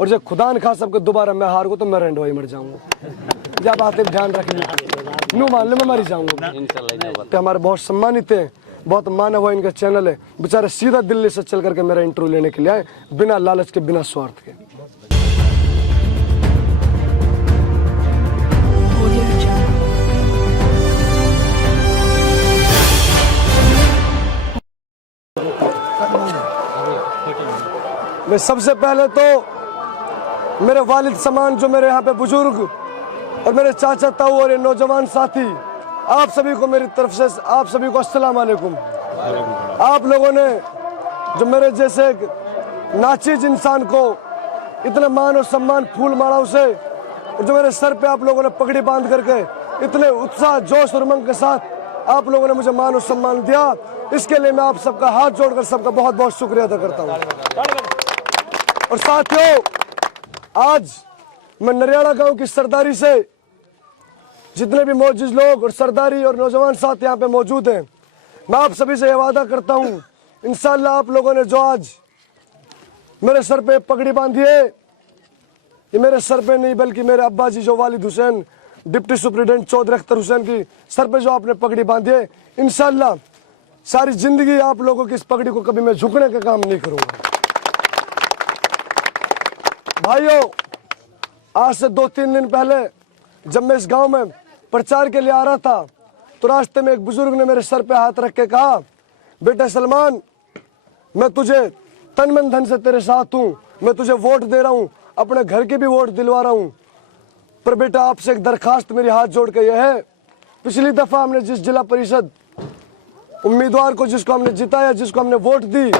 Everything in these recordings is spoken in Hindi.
और जब खुदा न खा सबके दोबारा मैं हार को तो मैं रेंडो ही मर जाऊंगा। जब बातें ध्यान रख ली नू मान ले मैं मर जाऊंगा। तो हमारे बहुत सम्मानित है, बहुत माना हुआ इनका चैनल है, बेचारे सीधा दिल्ली से चल करके मेरा इंटरव्यू लेने के लिए आए, बिना लालच के बिना स्वार्थ के। मैं सबसे पहले तो मेरे वालिद समान जो मेरे यहाँ पे बुजुर्ग और मेरे चाचा ताऊ और ये नौजवान साथी, आप सभी को मेरी तरफ से आप सभी को अस्सलाम वालेकुम। आप लोगों ने जो मेरे जैसे नाचीज इंसान को इतने मान और सम्मान फूल मालाओं से, और जो मेरे सर पे आप लोगों ने पगड़ी बांध करके इतने उत्साह जोश और उमंग के साथ आप लोगों ने मुझे मान और सम्मान दिया, इसके लिए मैं आप सबका हाथ जोड़कर सबका बहुत बहुत शुक्रिया अदा करता हूँ। और साथियों, आज मैं नरियाड़ा गांव की सरदारी से जितने भी मौजूद लोग और सरदारी और नौजवान साथ यहाँ पे मौजूद हैं, मैं आप सभी से यह वादा करता हूँ, इंशाअल्लाह आप लोगों ने जो आज मेरे सर पे पगड़ी बांधी है, ये मेरे सर पे नहीं बल्कि मेरे अब्बा जी जो वालिद हुसैन डिप्टी सुप्रिटेंडेंट चौधरी अख्तर हुसैन की सर पे जो आपने पगड़ी बांधी है, इंशाअल्लाह सारी जिंदगी आप लोगों की इस पगड़ी को कभी मैं झुकने का काम नहीं करूंगा। भाइयों, आज से 2-3 दिन पहले जब मैं इस गांव में प्रचार के लिए आ रहा था, तो रास्ते में एक बुजुर्ग ने मेरे सर पे हाथ रख के कहा, बेटा सलमान, मैं तुझे तन मन धन से तेरे साथ हूँ, मैं तुझे वोट दे रहा हूँ, अपने घर की भी वोट दिलवा रहा हूँ, पर बेटा आपसे एक दरखास्त मेरी हाथ जोड़ के यह है, पिछली दफा हमने जिस जिला परिषद उम्मीदवार को जिसको हमने जिताया, जिसको हमने वोट दी,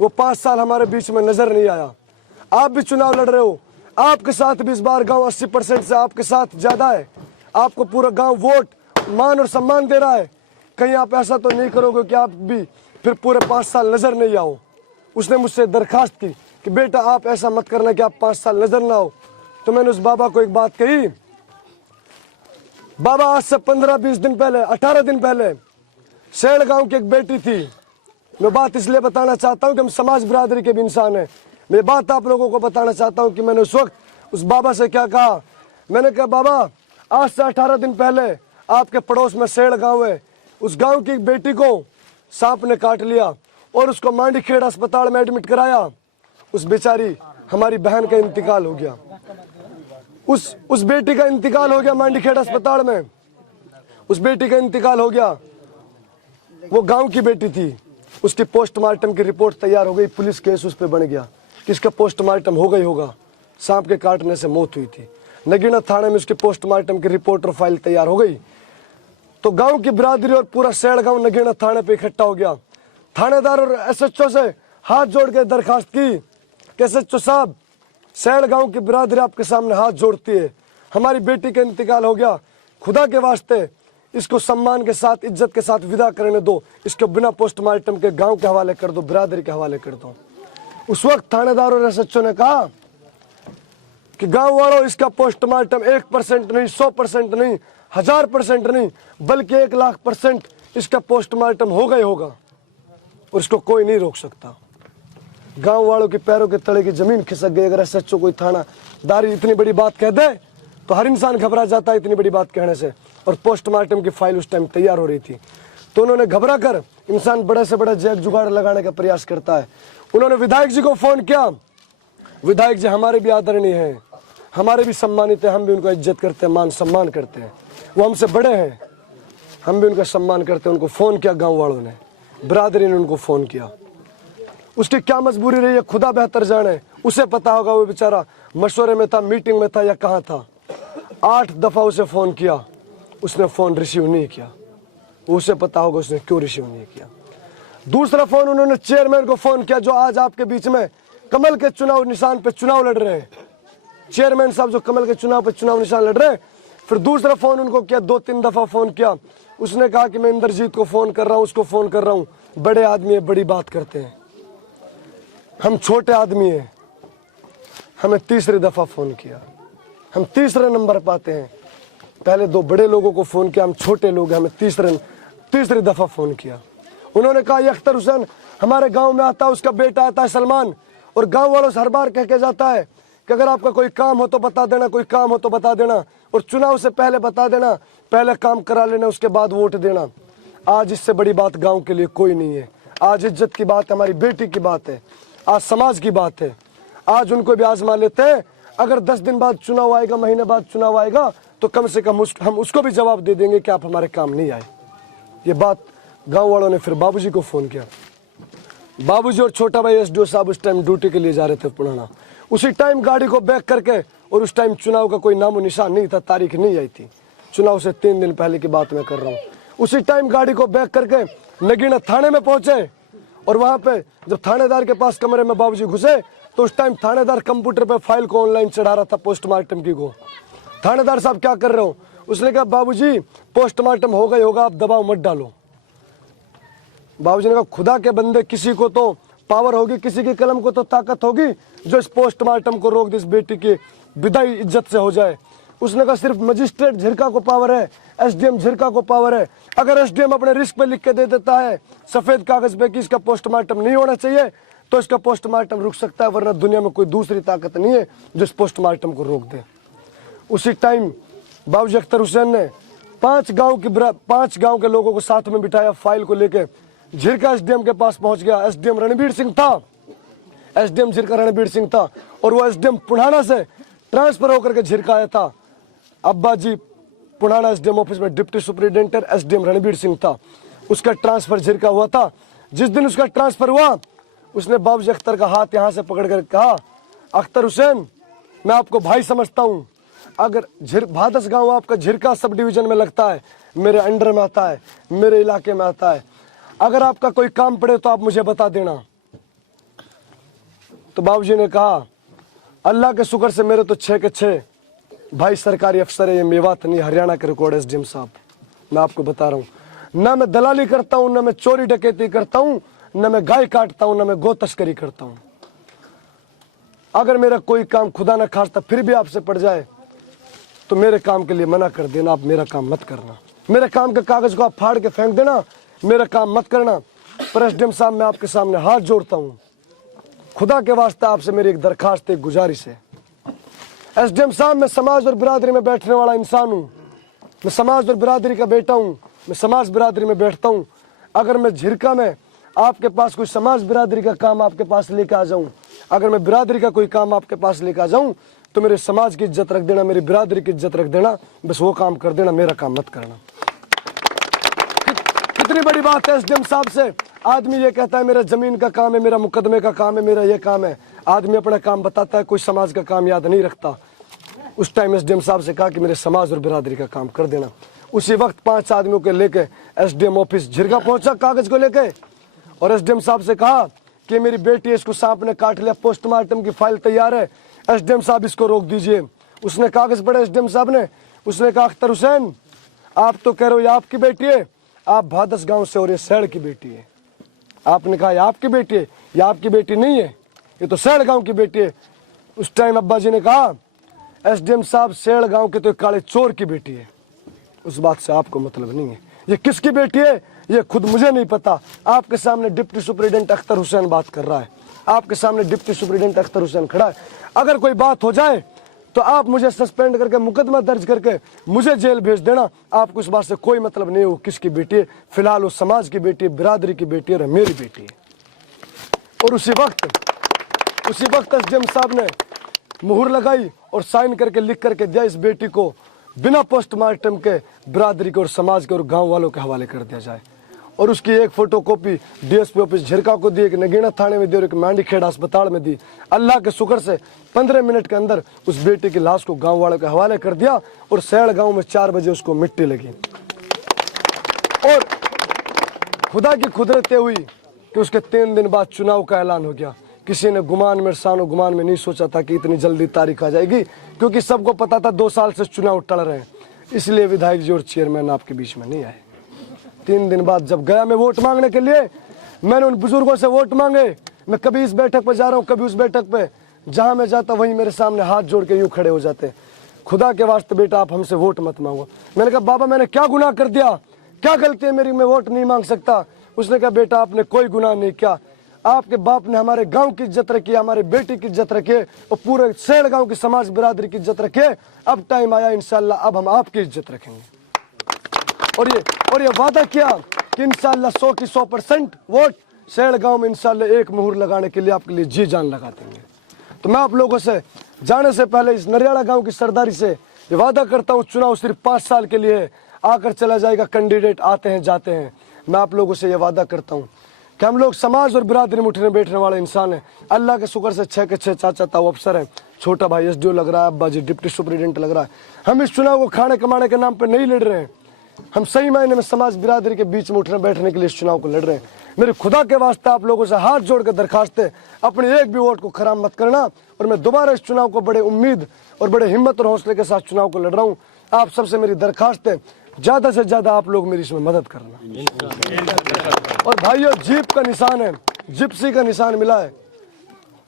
वो 5 साल हमारे बीच में नजर नहीं आया। आप भी चुनाव लड़ रहे हो, आपके साथ भी इस बार गांव 80% से आपके साथ ज्यादा है, आपको पूरा गांव वोट मान और सम्मान दे रहा है, कहीं आप ऐसा तो नहीं करोगे कि आप भी फिर पूरे 5 साल नजर नहीं आओ। उसने मुझसे दरखास्त की कि बेटा आप ऐसा मत करना कि आप 5 साल नजर ना आओ। तो मैंने उस बाबा को एक बात कही, बाबा आज से 15-20 दिन पहले 18 दिन पहले शेड़ गांव की एक बेटी थी, मैं बात इसलिए बताना चाहता हूं कि हम समाज बिरादरी के भी इंसान हैं, मैं बात आप लोगों को बताना चाहता हूं कि मैंने उस वक्त उस बाबा से क्या कहा। मैंने कहा, बाबा आज से 18 दिन पहले आपके पड़ोस में शेड़ गांव है, उस गांव की बेटी को सांप ने काट लिया और उसको मांडीखेड़ अस्पताल में एडमिट कराया, उस बेचारी हमारी बहन का इंतकाल हो गया, उस बेटी का इंतकाल हो गया मांडीखेड़ अस्पताल में, उस बेटी का इंतकाल हो गया। वो गांव की बेटी थी, उसकी पोस्टमार्टम की रिपोर्ट तैयार हो गई, पुलिस केस उस पर बन गया कि इसका पोस्टमार्टम हो गई होगा, सांप के काटने से मौत हुई थी। नगीना थाने में उसके पोस्टमार्टम की रिपोर्ट और फाइल तैयार हो गई। तो गांव की बिरादरी और पूरा शेड़ गांव नगीना थाने पे इकट्ठा हो गया। थानेदार और एसएचओ से हाथ जोड़ के दरखास्त की कि एसएचओ साहब, शेड़ गांव की बिरादरी आपके सामने हाथ जोड़ती है, हमारी बेटी का इंतकाल हो गया, खुदा के वास्ते इसको सम्मान के साथ इज्जत के साथ विदा करने दो, इसको बिना पोस्टमार्टम के गांव के हवाले कर दो, बिरादरी के हवाले कर दो। उस वक्त थानेदार और एसएचओ ने कहा कि गांव वालों, इसका पोस्टमार्टम 1% नहीं, 100% नहीं, 1000% नहीं, बल्कि 1,00,000% इसका पोस्टमार्टम हो गया होगा और इसको कोई नहीं रोक सकता। गांव वालों के पैरों के तले की जमीन खिसक गई। अगर एसएचओ कोई थानादारी इतनी बड़ी बात कह दे तो हर इंसान घबरा जाता है इतनी बड़ी बात कहने से, और पोस्टमार्टम की फाइल उस टाइम तैयार हो रही थी। तो उन्होंने घबरा कर, इंसान बड़े से बड़ा जैक जुगाड़ लगाने का प्रयास करता है, उन्होंने विधायक जी को फोन किया। विधायक जी हमारे भी आदरणीय हैं, हमारे भी सम्मानित है, हम भी उनका इज्जत करते हैं, मान सम्मान करते हैं, वो हमसे बड़े हैं, हम भी उनका सम्मान करते हैं। उनको फोन किया गांव वालों ने, बिरादरी ने उनको फोन किया। उसकी क्या मजबूरी रही है खुदा बेहतर जाने, उसे पता होगा, वो बेचारा मशवरे में था, मीटिंग में था या कहाँ था। 8 दफा उसे फोन किया, उसने फोन रिसीव नहीं किया, उसे पता होगा उसने क्यों रिसीव नहीं किया। दूसरा फोन उन्होंने चेयरमैन को फोन किया, जो आज आपके बीच में कमल के चुनाव निशान पे चुनाव लड़ रहे हैं, चेयरमैन साहब जो कमल के चुनाव पे चुनाव निशान लड़ रहे हैं। फिर दूसरा फोन उनको किया, 2-3 दफा फोन किया, उसने कहा कि मैं इंद्रजीत को फोन कर रहा हूँ, उसको फोन कर रहा हूँ, बड़े आदमी है, बड़ी बात करते हैं, हम छोटे आदमी हैं। हमें तीसरी दफा फोन किया, हम तीसरा नंबर पाते हैं, पहले 2 बड़े लोगों को फोन किया, हम छोटे लोग हैं, हमें तीसरी दफा फोन किया। उन्होंने कहा ये अख्तर हुसैन हमारे गांव में आता है, उसका बेटा आता है सलमान, और गांव वालों से हर बार कह के जाता है कि अगर आपका कोई काम हो तो बता देना, कोई काम हो तो बता देना, और चुनाव से पहले बता देना, पहले काम करा लेना, उसके बाद वोट देना। आज इससे बड़ी बात गांव के लिए कोई नहीं है। आज इज्जत की बात, हमारी बेटी की बात है, आज समाज की बात है। आज उनको भी आजमा लेते हैं। अगर 10 दिन बाद चुनाव आएगा, महीने बाद चुनाव आएगा, तो कम से कम हम उसको भी जवाब दे देंगे कि आप हमारे काम नहीं आए। ये बात गांव वालों ने फिर बाबूजी को फोन किया। बाबूजी और छोटा भाई एसडीओ साहब उस टाइम ड्यूटी के लिए जा रहे थे पुराना। उसी टाइम गाड़ी को बैक करके, और उस टाइम चुनाव का कोई नामो निशान नहीं था, तारीख नहीं आई थी, चुनाव से 3 दिन पहले की बात मैं कर रहा हूँ। उसी टाइम गाड़ी को बैक करके नगीना थाने में पहुंचे, और वहां पे जब थानेदार के पास कमरे में बाबूजी घुसे, तो उस टाइम थानेदार कंप्यूटर पे फाइल को ऑनलाइन चढ़ा रहा था, पोस्टमार्टम की को। थानेदार साहब क्या कर रहे हो? उसने कहा बाबूजी पोस्टमार्टम हो गई होगा, आप दबाव मत डालो। बाबूजी ने कहा खुदा के बंदे, किसी को तो पावर होगी, किसी की कलम को तो ताकत होगी जो इस पोस्टमार्टम को रोक दे, इस बेटी की विदाई इज्जत से हो जाए। उसने कहा सिर्फ मजिस्ट्रेट झिरका को पावर है, एसडीएम झिरका को पावर है। अगर एसडीएम अपने रिस्क पे लिख के दे देता है सफेद कागज पे कि इसका पोस्टमार्टम नहीं होना चाहिए, तो इसका पोस्टमार्टम रुक सकता है, वरना दुनिया में कोई दूसरी ताकत नहीं है जो इस पोस्टमार्टम को रोक दे। उसी टाइम बाबूजी अख्तर हुसैन ने 5 गांव के लोगों को साथ में बिठाया, फाइल को लेके झिरका एसडीएम के पास पहुंच गया। एसडीएम रणबीर सिंह था, एसडीएम झिरका रणबीर सिंह था, और वो एसडीएम पुढ़ाना से ट्रांसफर होकर के झिरका आया था। अब्बा जी पुढ़ाना एसडीएम ऑफिस में deputy superintendent SDM Ranbir Singh था, उसका ट्रांसफर झिरका हुआ था। जिस दिन उसका ट्रांसफर हुआ, उसने बाबूजी अख्तर का हाथ यहाँ से पकड़ कर कहा, अख्तर हुसैन मैं आपको भाई समझता हूँ, अगर भादस गांव आपका झिरका सब डिवीजन में लगता है, मेरे अंडर में आता है, मेरे इलाके में आता है, अगर आपका कोई काम पड़े तो आप मुझे बता देना। तो बाबूजी ने कहा अल्लाह के शुक्र से मेरे तो 6 के 6 भाई सरकारी अफसर है, ये मेवात नहीं हरियाणा के रिकॉर्ड है एसडीएम साहब। मैं आपको बता रहा हूँ, ना मैं दलाली करता हूँ, ना मैं चोरी डकैती करता हूँ, ना मैं गाय काटता हूँ, ना मैं गो तस्करी करता हूँ। अगर मेरा कोई काम खुदा ना खास्ता फिर भी आपसे पड़ जाए तो मेरे काम के लिए मना कर देना, आप मेरा काम मत करना, मेरे काम के कागज को आप फाड़ के फेंक देना, मेरा काम मत करना। पर एसडीएम साहब मैं आपके सामने हाथ जोड़ता हूँ, खुदा के वास्ते आपसे मेरी एक दरखास्त, एक गुजारिश है। एसडीएम साहब मैं समाज और बिरादरी में बैठने वाला इंसान हूँ, मैं समाज और बिरादरी का बेटा हूँ, मैं समाज बिरादरी में बैठता हूँ। अगर मैं झिरका में आपके पास कोई समाज बिरादरी का काम आपके पास लेके आ जाऊँ, अगर मैं बिरादरी का कोई काम आपके पास लेके आ जाऊँ, तो मेरे समाज की इज्जत रख देना, मेरी बिरादरी की इज्जत रख देना, बस वो काम कर देना, मेरा काम मत करना। कितनी बड़ी बात है एसडीएम साहब से। आदमी ये कहता है मेरा जमीन का काम है, मेरा मुकदमे का काम है, मेरा ये काम है, आदमी अपना काम बताता है, कोई समाज का काम याद नहीं रखता। उस टाइम एसडीएम साहब से कहा कि मेरे समाज और बिरादरी का काम कर देना। उसी वक्त 5 आदमियों को लेके एसडीएम ऑफिस झिरका पहुंचा कागज को लेके, और एसडीएम साहब से कहा कि मेरी बेटी है, इसको सांप ने काट लिया, पोस्टमार्टम की फाइल तैयार है, एसडीएम साहब इसको रोक दीजिए। उसने कागज पढ़े एसडीएम साहब ने, उसने कहा अख्तर हुसैन आप तो कह रहे हो ये आपकी बेटी है, आप भादस गांव से और ये सैड़ की बेटी है। आपने कहा ये आपकी बेटी है, ये आपकी बेटी नहीं है, ये तो सैड़ गांव की बेटी है। उस टाइम अब्बा जी ने कहा एसडीएम साहब सैड़ गांव के तो काले चोर की बेटी है, उस बात से आपको मतलब नहीं है। ये किसकी बेटी है ये खुद मुझे नहीं पता। आपके सामने डिप्टी सुपरिटेंडेंट अख्तर हुसैन बात कर रहा है, आपके सामने डिप्टी सुपरिटेंडेंट अख्तर हुसैन खड़ा है। अगर कोई बात हो जाए तो आप मुझे सस्पेंड करके मुकदमा दर्ज करके मुझे जेल भेज देना, आपको इस बात से कोई मतलब नहीं है वो किसकी बेटी है। फिलहाल वो समाज की बेटी है, बिरादरी की बेटी है और मेरी बेटी है। और उसी वक्त एसडीएम साहब ने मुहर लगाई और साइन करके लिख करके दिया, इस बेटी को बिना पोस्टमार्टम के बिरादरी के और समाज के और गांव वालों के हवाले कर दिया जाए। और उसकी एक फोटोकॉपी डीएसपी ऑफिस झिरका को दी, एक नगीना थाने में दी और एक मांडीखेड़ा अस्पताल में दी। अल्लाह के शुक्र से 15 मिनट के अंदर उस बेटी की लाश को गांव वालों के हवाले कर दिया और सैड़ गांव में 4 बजे उसको मिट्टी लगी। और खुदा की कुदरत हुई कि उसके 3 दिन बाद चुनाव का ऐलान हो गया। किसी ने गुमान में शानो गुमान में नहीं सोचा था कि इतनी जल्दी तारीख आ जाएगी, क्योंकि सबको पता था 2 साल से चुनाव टल रहे हैं, इसलिए विधायक जी और चेयरमैन आपके बीच में नहीं आए। 3 दिन बाद जब गया मैं वोट मांगने के लिए, मैंने उन बुजुर्गों से वोट मांगे। मैं कभी इस बैठक पर जा रहा हूँ, कभी उस बैठक पे, जहां मैं जाता वहीं मेरे सामने हाथ जोड़ के यूं खड़े हो जाते, खुदा के वास्ते बेटा आप हमसे वोट मत मांगो। मैंने कहा बाबा मैंने क्या गुनाह कर दिया, क्या गलती है मेरी, मैं वोट नहीं मांग सकता। उसने कहा बेटा आपने कोई गुनाह नहीं किया, आपके बाप ने हमारे गांव की इज्जत रखी, हमारे बेटी की इज्जत रखे और पूरे सेड़ गांव की समाज बिरादरी की इज्जत रखे। अब टाइम आया इंशाल्लाह, अब हम आपकी इज्जत रखेंगे। और ये वादा किया कि इंशाल्लाह 100 की 100% वोट सेड़ गांव में इंशाल्लाह एक मुहर लगाने के लिए आपके लिए जी जान लगा देंगे। तो मैं आप लोगों से जाने से पहले इस नरियाला गांव की सरदारी से ये वादा करता हूँ, चुनाव सिर्फ 5 साल के लिए आकर चला जाएगा, कैंडिडेट आते हैं जाते हैं। मैं आप लोगों से ये वादा करता हूँ कि हम लोग समाज और बिरादरी में उठने बैठने वाले इंसान हैं। अल्लाह के शुक्र से 6 के 6 चाचा ताऊ अफसर हैं, छोटा भाई SDO लग रहा है, अब्बा जी डिप्टी सुपरिटेंडेंट लग रहा है। हम इस चुनाव को खाने कमाने के नाम पर नहीं लड़ रहे हैं, हम सही मायने में समाज बिरादरी के बीच में उठने बैठने के लिए इस चुनाव को लड़ रहे हैं। मेरे खुदा के वास्ते आप लोगों से हाथ जोड़ कर दरखास्त है, अपने एक भी वोट को खराब मत करना। और मैं दोबारा इस चुनाव को बड़े उम्मीद और बड़े हिम्मत और हौसले के साथ चुनाव को लड़ रहा हूँ। आप सबसे मेरी दरखास्त है, ज़्यादा से ज़्यादा आप लोग मेरी इसमें मदद करना। और भाइयों, जीप का निशान है, जिप्सी का निशान मिला है।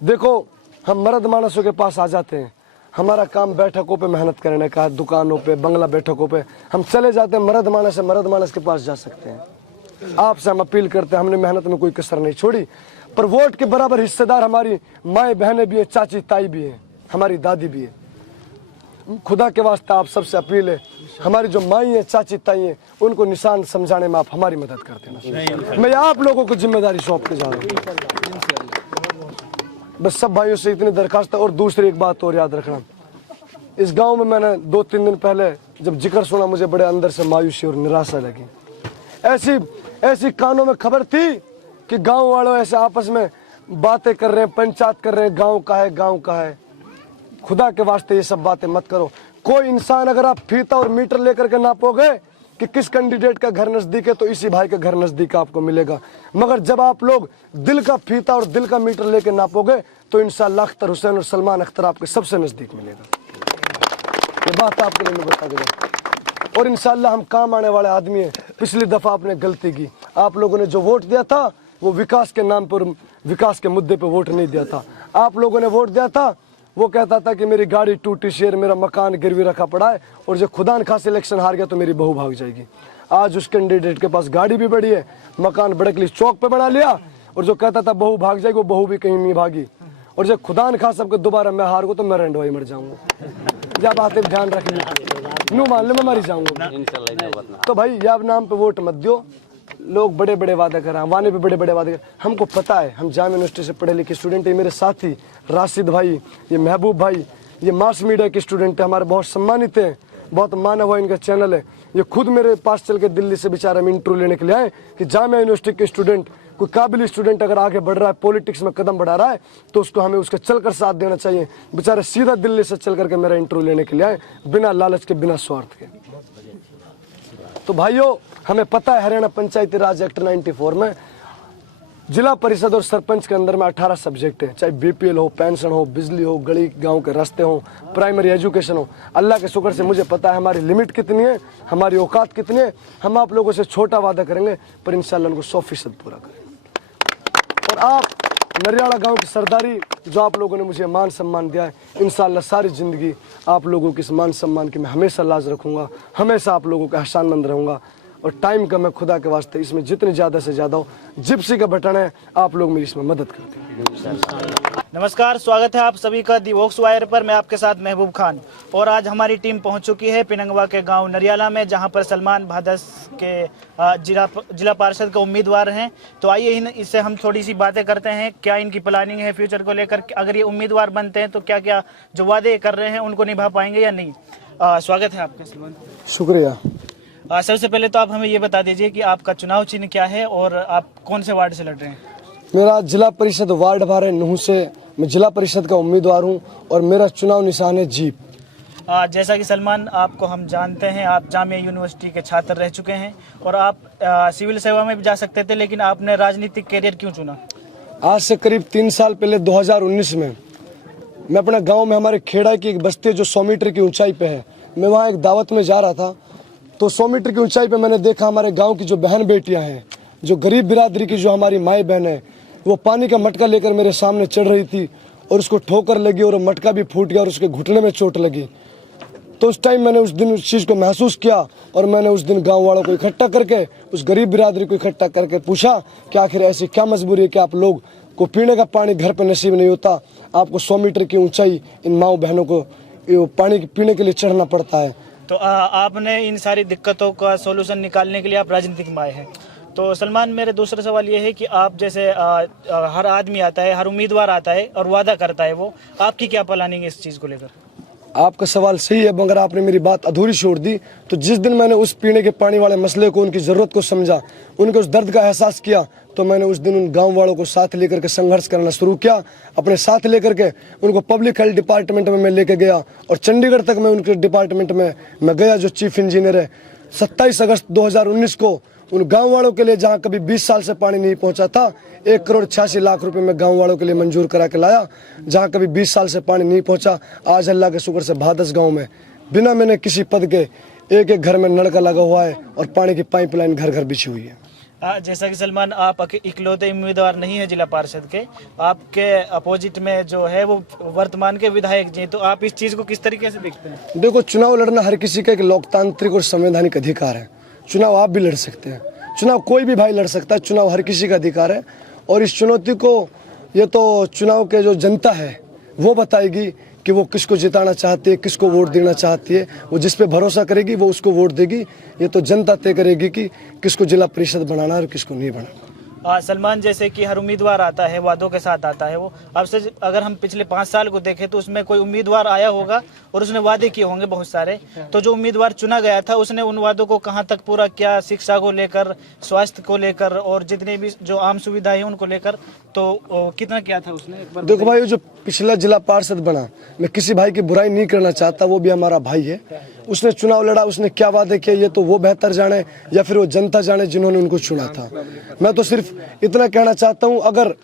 देखो, हम मर्द मानसों के पास आ जाते हैं, हमारा काम बैठकों पे मेहनत करने का है, दुकानों पे, बंगला बैठकों पे हम चले जाते हैं। मर्द मानस के पास जा सकते हैं। आपसे हम अपील करते हैं, हमने मेहनत में कोई कसर नहीं छोड़ी, पर वोट के बराबर हिस्सेदार हमारी माएँ बहनें भी हैं, चाची ताई भी हैं, हमारी दादी भी है। खुदा के वास्ते आप सबसे अपील है, हमारी जो माई है, चाची ताई हैं, उनको निशान समझाने में आप हमारी मदद कर देना। मैं आप लोगों को जिम्मेदारी सौंप के जा रहा हूँ। बस सब भाइयों से इतनी दरखास्त है। और दूसरी एक बात और याद रखना, इस गांव में मैंने 2-3 दिन पहले जब जिक्र सुना, मुझे बड़े अंदर से मायूसी और निराशा लगी। ऐसी कानों में खबर थी कि गांव वालों ऐसे आपस में बातें कर रहे हैं, पंचायत कर रहे हैं, गांव का है। खुदा के वास्ते ये सब बातें मत करो। कोई इंसान अगर आप फीता और मीटर लेकर के नापोगे कि किस कैंडिडेट का घर नजदीक है, तो इसी भाई का घर नजदीक आपको मिलेगा। मगर जब आप लोग दिल का फीता और दिल का मीटर लेकर नापोगे, तो इंशाअल्लाह अख्तर हुसैन और सलमान अख्तर आपके सबसे नजदीक मिलेगा। ये बात आपके लिए मैं बता दूंगा। और इंशाअल्लाह हम काम आने वाले आदमी हैं। पिछली दफा आपने गलती की, आप लोगों ने जो वोट दिया था वो विकास के नाम पर, विकास के मुद्दे पर वोट नहीं दिया था। आप लोगों ने वोट दिया था, वो कहता था कि मेरी गाड़ी टूटी शेर, मेरा मकान गिरवी रखा पड़ा है, और जब खुदा न खास इलेक्शन हार गया तो मेरी बहू भाग जाएगी। आज उस कैंडिडेट के पास गाड़ी भी बड़ी है, मकान बड़कली चौक पे बना लिया, और जो कहता था बहू भाग जाएगी, वो बहू भी कहीं नहीं भागी। और जब खुदा न खास सबके दोबारा मैं हार गो तो मैं रेंडवाई मर जाऊंगा। जब बातें ध्यान रखिए, नू मान ले मैं मरी जाऊंगा। तो भाई याब नाम पे वोट मत दो। लोग बड़े बड़े वादे कर रहे हैं, वाने पे बड़े बड़े वादे कर, हमको पता है, हम जामिया यूनिवर्सिटी से पढ़े लिखे स्टूडेंट है। मेरे साथी राशिद भाई, ये महबूब भाई, ये मास मीडिया के स्टूडेंट है, हमारे बहुत सम्मानित हैं, बहुत माना हुआ इनका चैनल है। ये खुद मेरे पास चल के दिल्ली से बेचारा में इंटरव्यू लेने के लिए आए कि जामिया यूनिवर्सिटी के स्टूडेंट, कोई काबिल स्टूडेंट अगर आगे बढ़ रहा है, पॉलिटिक्स में कदम बढ़ा रहा है, तो उसको हमें उसका चलकर साथ देना चाहिए। बेचारे सीधा दिल्ली से चल करके मेरा इंटरव्यू लेने के लिए आए, बिना लालच के, बिना स्वार्थ के। तो भाइयों, हमें पता है हरियाणा पंचायती राज एक्ट 94 में जिला परिषद और सरपंच के अंदर में 18 सब्जेक्ट है, चाहे BPL हो, पेंशन हो, बिजली हो, गली गांव के रास्ते हो, प्राइमरी एजुकेशन हो। अल्लाह के शुक्र से मुझे पता है हमारी लिमिट कितनी है, हमारी औकात कितनी है। हम आप लोगों से छोटा वादा करेंगे, पर इंशाल्लाह उनको 100% पूरा करेंगे। और आप नरियाला गांव की सरदारी जो आप लोगों ने मुझे मान सम्मान दिया है, इंशाल्लाह सारी ज़िंदगी आप लोगों के इस मान सम्मान की मैं हमेशा लाज रखूँगा, हमेशा आप लोगों का एहसानमंद रहूँगा। और टाइम का मैं खुदा के वास्ते इसमें जितनी ज़्यादा से ज़्यादा हो, जिप्सी का बटन है, आप लोग मेरी इसमें मदद करते हैं। नमस्कार, स्वागत है आप सभी का दी वॉक्स वायर पर। मैं आपके साथ महबूब खान, और आज हमारी टीम पहुंच चुकी है पिनंगवा के गांव नरियाला में, जहां पर सलमान भादस के जिला पार्षद का उम्मीदवार हैं। तो आइए इससे हम थोड़ी सी बातें करते हैं, क्या इनकी प्लानिंग है फ्यूचर को लेकर। अगर ये उम्मीदवार बनते हैं तो क्या क्या जो वादे कर रहे हैं उनको निभा पाएंगे या नहीं। स्वागत है आपका सलमान। शुक्रिया। सबसे पहले तो आप हमें ये बता दीजिए कि आपका चुनाव चिन्ह क्या है और आप कौन से वार्ड से लड़ रहे हैं। मेरा जिला परिषद वार्ड 12 नूह से मैं जिला परिषद का उम्मीदवार हूं, और मेरा चुनाव निशान है जीप। जैसा कि सलमान, आपको हम जानते हैं, आप जामिया यूनिवर्सिटी के छात्र रह चुके हैं, और आप सिविल सेवा में भी जा सकते थे, लेकिन आपने राजनीतिक कैरियर क्यों चुना। आज से करीब 3 साल पहले 2019 में मैं अपने गाँव में, हमारे खेड़ा की एक बस्ती है जो 100 मीटर की ऊंचाई पे है, मैं वहाँ एक दावत में जा रहा था। तो 100 मीटर की ऊंचाई पे मैंने देखा हमारे गांव की जो बहन बेटियां हैं, जो गरीब बिरादरी की जो हमारी माएँ बहन है, वो पानी का मटका लेकर मेरे सामने चढ़ रही थी, और उसको ठोकर लगी और मटका भी फूट गया और उसके घुटने में चोट लगी। तो उस टाइम मैंने उस दिन उस चीज़ को महसूस किया, और मैंने उस दिन गाँव वालों को इकट्ठा करके, उस गरीब बिरादरी को इकट्ठा करके पूछा कि आखिर ऐसी क्या मजबूरी है कि आप लोग को पीने का पानी घर पर नसीब नहीं होता, आपको 100 मीटर की ऊंचाई इन माओ बहनों को पानी पीने के लिए चढ़ना पड़ता है। तो आपने इन सारी दिक्कतों का सॉल्यूशन निकालने के लिए आप राजनीतिक में आए हैं। तो सलमान, मेरे दूसरा सवाल ये है कि आप जैसे हर आदमी आता है, हर उम्मीदवार आता है और वादा करता है, वो आपकी क्या प्लानिंग है इस चीज़ को लेकर? आपका सवाल सही है, मगर आपने मेरी बात अधूरी छोड़ दी। तो जिस दिन मैंने उस पीने के पानी वाले मसले को, उनकी ज़रूरत को समझा, उनके उस दर्द का एहसास किया, तो मैंने उस दिन उन गांव वालों को साथ लेकर के संघर्ष करना शुरू किया। अपने साथ लेकर के उनको पब्लिक हेल्थ डिपार्टमेंट में मैं लेके गया और चंडीगढ़ तक मैं उनके डिपार्टमेंट में मैं गया, जो चीफ इंजीनियर है। 27 अगस्त 2019 को उन गांव वालों के लिए, जहां कभी 20 साल से पानी नहीं पहुंचा था, 1,86,00,000 रुपए में गांव वालों के लिए मंजूर करा के लाया। जहां कभी 20 साल से पानी नहीं पहुंचा, आज अल्लाह के शुक्र से भादस गांव में बिना मैंने किसी पद के एक एक घर में नलका लगा हुआ है और पानी की पाइपलाइन घर घर बिछी हुई है। जैसा कि सलमान, आप इकलौते उम्मीदवार नहीं है जिला पार्षद के, आपके अपोजिट में जो है वो वर्तमान के विधायक जी, तो आप इस चीज़ को किस तरीके से देखते हैं? देखो, चुनाव लड़ना हर किसी का एक लोकतांत्रिक और संवैधानिक अधिकार है। चुनाव आप भी लड़ सकते हैं, चुनाव कोई भी भाई लड़ सकता है, चुनाव हर किसी का अधिकार है। और इस चुनौती को ये तो चुनाव के जो जनता है वो बताएगी कि वो किसको जिताना चाहती है, किसको वोट देना चाहती है। वो जिस पे भरोसा करेगी वो उसको वोट देगी। ये तो जनता तय करेगी कि किसको जिला परिषद बनाना है और किसको नहीं बनाना। सलमान, जैसे कि हर उम्मीदवार आता है, वादों के साथ आता है वो। अब से अगर हम पिछले 5 साल को देखें तो उसमें कोई उम्मीदवार आया होगा और उसने वादे किए होंगे बहुत सारे, तो जो उम्मीदवार चुना गया था उसने उन वादों को कहां तक पूरा किया? शिक्षा को लेकर, स्वास्थ्य को लेकर और जितनी भी जो आम सुविधाएं हैं उनको लेकर, तो कितना किया था उसने? देखो भाई, जो पिछला जिला पार्षद बना, मैं किसी भाई की बुराई नहीं करना चाहता, वो भी हमारा भाई है। उसने चुनाव लड़ा, उसने क्या वादे किए ये तो वो बेहतर जाने या फिर वो जनता जाने जिन्होंने उनको चुना था। मैं तो सिर्फ इतना कहना चाहता हूँ, अगर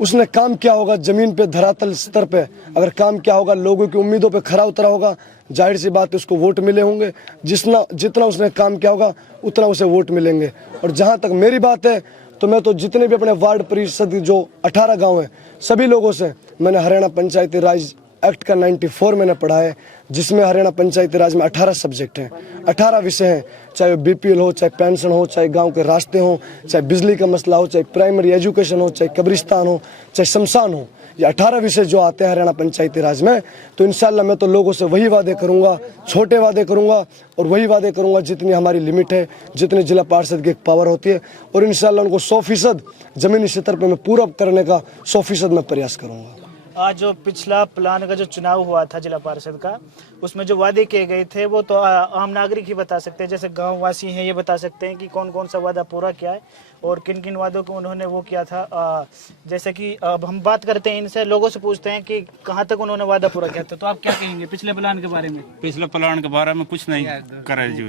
उसने काम किया होगा जमीन पे, धरातल स्तर पे अगर काम किया होगा, लोगों की उम्मीदों पे खरा उतरा होगा, जाहिर सी बात है उसको वोट मिले होंगे। जितना उसने काम किया होगा उतना उसे वोट मिलेंगे। और जहाँ तक मेरी बात है, तो मैं तो जितने भी अपने वार्ड परिषद जो 18 गाँव हैं, सभी लोगों से मैंने हरियाणा पंचायती राज एक्ट का 94 मैंने पढ़ा है, जिसमें हरियाणा पंचायती राज में 18 सब्जेक्ट हैं, 18 विषय हैं। चाहे BPL हो, चाहे पेंशन हो, चाहे गांव के रास्ते हो, चाहे बिजली का मसला हो, चाहे प्राइमरी एजुकेशन हो, चाहे कब्रिस्तान हो, चाहे शमशान हो, ये 18 विषय जो आते हैं हरियाणा पंचायती राज में। तो इंशाल्लाह मैं तो लोगों से वही वादे करूंगा, छोटे वादे करूंगा और वही वादे करूंगा जितनी हमारी लिमिट है, जितनी जिला पार्षद की एक पावर होती है। और इंशाल्लाह उनको 100% जमीनी स्तर पर मैं पूरा करने का 100% मैं प्रयास करूंगा। आज जो पिछला प्लान का जो चुनाव हुआ था जिला पार्षद का, उसमें जो वादे किए गए थे वो तो आम नागरिक ही बता सकते हैं, जैसे गांव वासी हैं ये बता सकते हैं कि कौन कौन सा वादा पूरा किया है और किन किन वादों को उन्होंने वो किया था। जैसे कि अब हम बात करते हैं इनसे, लोगों से पूछते हैं कि कहां तक उन्होंने वादा पूरा किया था। तो आप क्या कहेंगे पिछले प्लान के बारे में? पिछले प्लान के बारे में कुछ नहीं करा जी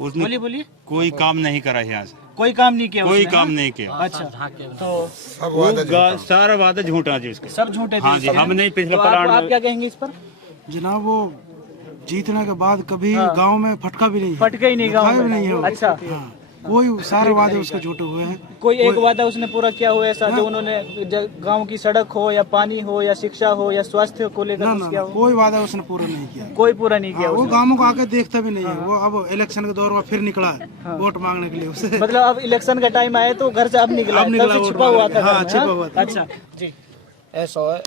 उसने बोलिए कोई काम नहीं करा यहाँ से, कोई काम नहीं किया, कोई काम नहीं किया। अच्छा, तो सारा वादा झूठा जी उसके, सब झूठे थे। हाँ जी, हम नहीं पिछले तो प्लान। आप क्या कहेंगे इस पर? जनाब, वो जीतने के बाद कभी गांव में फटका भी नहीं है, फटका ही नहीं गाँव में, नहीं है। अच्छा, कोई सारे वादे उसके झूठे हुए हैं। कोई एक वादा उसने पूरा किया हो ऐसा जो उन्होंने गांव की सड़क हो या पानी हो या शिक्षा हो या स्वास्थ्य को लेकर कुछ किया हो? कोई वादा उसने पूरा नहीं किया, कोई पूरा नहीं किया। वो गांवों को आके देखता भी नहीं है। वो अब इलेक्शन के दौर में फिर निकला है वोट मांगने के लिए उसे। मतलब अब इलेक्शन का टाइम आया तो घर से अब निकला, कल से छिपा हुआ था। हाँ, छिपा हुआ था। अच्छा जी, ऐसा है,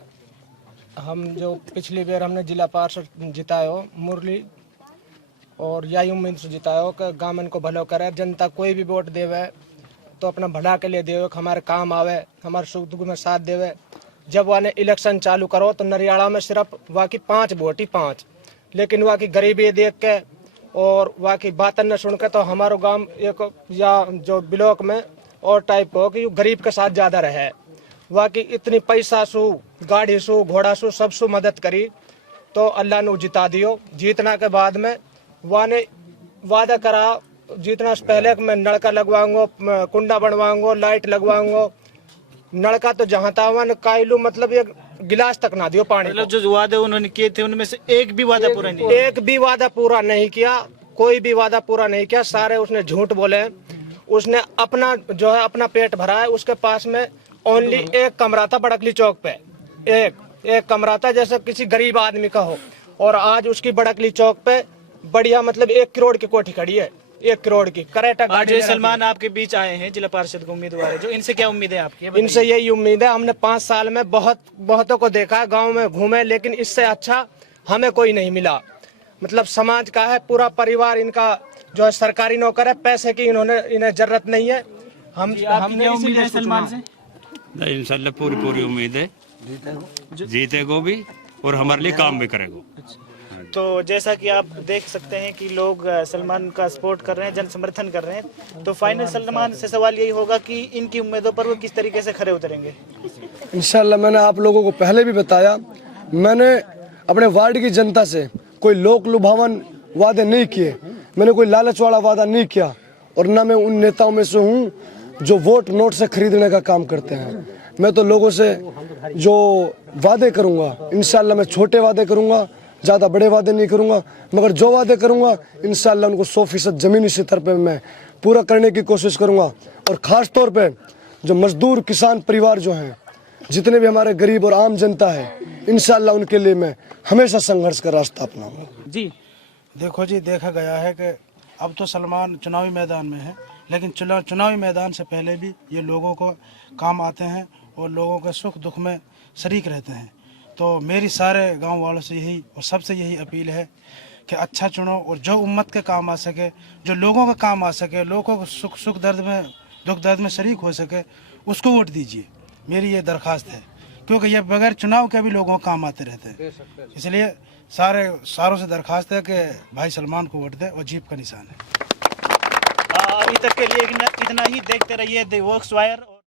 हम जो पिछली बार हमने जिला पार्षद जिताए हो मुरली, और यही उम्मीद से जिताए हो कि गामन को भलो करे। जनता कोई भी वोट देवे तो अपना भला के लिए देवे, हमारे काम आवे, हमारे सुख दुख में साथ देवे। जब वाने इलेक्शन चालू करो तो नरियाला में सिर्फ वहाँ की 5 वोट ही 5, लेकिन वहाँ की गरीबी देख के और वहाँ की बातें न सुन के तो हमारा गांव एक या जो ब्लॉक में और टाइप हो कि गरीब के साथ ज़्यादा रहे। वहाँ की इतनी पैसा सु, गाड़ी सु, घोड़ा सु, सब सु मदद करी तो अल्लाह ने जिता दियो। जीतना के बाद में वाने वादा करा, जीतना से पहले मैं नलका लगवाऊंगा, कुंडा बनवाऊंगा, लाइट लगवाऊंगा। नलका तो जहाँ तावन कायलू, मतलब एक गिलास तक ना दियो पानी। मतलब जो वादे उन्होंने किए थे उनमें से एक भी वादा पूरा नहीं, एक भी वादा पूरा नहीं किया, कोई भी वादा पूरा नहीं किया। सारे उसने झूठ बोले। उसने अपना जो है अपना पेट भरा है। उसके पास में ओनली एक कमरा था बड़कली चौक पे, एक कमरा था जैसे किसी गरीब आदमी का हो। और आज उसकी बड़कली चौक पे बढ़िया मतलब 1 करोड़ की कोठी खड़ी है, 1 करोड़ की करेटा आज गाड़ी जो ले सलमान आपके बीच आए हैं जिला पार्षद के उम्मीदवार है, जो इनसे क्या उम्मीद है आपकी? ये बताइए। इनसे यही उम्मीद है। हमने 5 साल में बहुतों को देखा है, गांव में घूमे, लेकिन इससे अच्छा हमें कोई नहीं मिला। मतलब समाज का है, पूरा परिवार इनका जो है सरकारी नौकर है, पैसे की इन्हें जरूरत नहीं है। हमने उम्मीद है सलमान से? इंशाल्लाह पूरी उम्मीद है, जीतेगो भी और हमारे लिए काम भी करेगा। तो जैसा कि आप देख सकते हैं कि लोग सलमान का सपोर्ट कर रहे हैं, जन समर्थन कर रहे हैं, तो फाइनल सलमान से सवाल यही होगा कि इनकी उम्मीदों पर वो किस तरीके से खरे उतरेंगे। इंशाल्लाह मैंने आप लोगों को पहले भी बताया, मैंने अपने वार्ड की जनता से कोई लोक लुभावन वादे नहीं किए, मैंने कोई लालच वाला वादा नहीं किया, और ना मैं उन नेताओं में से हूँ जो वोट नोट से खरीदने का काम करते हैं। मैं तो लोगों से जो वादे करूँगा, इंशाल्लाह मैं छोटे वादे करूँगा, ज़्यादा बड़े वादे नहीं करूँगा, मगर जो वादे करूँगा इंशाल्लाह उनको 100% ज़मीनी स्तर पर मैं पूरा करने की कोशिश करूँगा। और ख़ास तौर पे जो मजदूर किसान परिवार जो हैं, जितने भी हमारे गरीब और आम जनता है, इंशाल्लाह उनके लिए मैं हमेशा संघर्ष का रास्ता अपनाऊंगा। जी देखो जी, देखा गया है कि अब तो सलमान चुनावी मैदान में है, लेकिन चुनावी मैदान से पहले भी ये लोगों को काम आते हैं और लोगों के सुख दुख में शरीक रहते हैं। तो मेरी सारे गांव वालों से यही और सबसे यही अपील है कि अच्छा चुनो, और जो उम्मत के काम आ सके, जो लोगों का काम आ सके, लोगों को सुख दर्द में दुख दर्द में शरीक हो सके, उसको वोट दीजिए। मेरी ये दरख्वास्त है, क्योंकि ये बगैर चुनाव के भी लोगों को काम आते रहते हैं। इसलिए सारों से दरख्वास्त है कि भाई सलमान को वोट दे, और जीप का निशान है। अभी तक के लिए इतना ही। देखते रहिए द वॉक्स वायर।